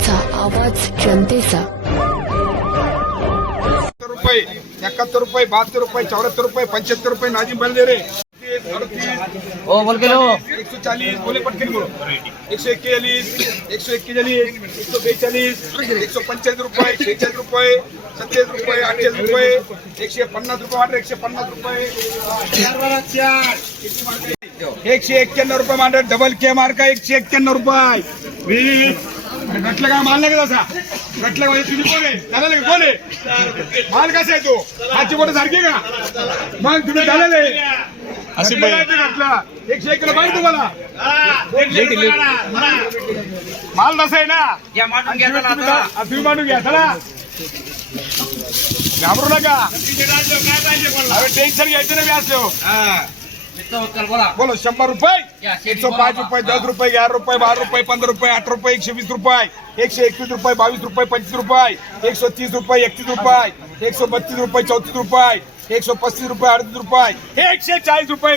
माझा आवाज जनतेचा. रुपये 71 रुपये 72 रुपये 74 रुपये 75 रुपये नाजिम बलदेरे 140 बोले पटकन बोलो 141 141 142 145 रुपये 46 रुपये 27 रुपये 48 रुपये 150 रुपये वाटर 150 रुपये 191 रुपये मांडर डबल के मार्का 191 रुपये घटलं का माल नाही तसा घटलं म्हणजे तुम्ही कोण आहे झालेलं कोण आहे माल कसा आहे तो हातची बोट सारखी का मग तुम्ही झालेले असे घटला 101 किलो पाहिजे तुम्हाला माल नसा आहे ना तुम्ही मांडून घ्या चला घाबरू नका अरे टेन्शन घ्यायचं नाही मी असलो बोलो 100 रुपये 105 रुपये 10 रुपये 11 रुपये 12 रुपये 15 रुपये 8 रुपये 120 रुपये 121 रुपये 22 रुपये 25 रुपये 130 रुपये 31 रुपये 132 रुपये 34 रुपये 135 रुपये 38 रुपये 140 रुपये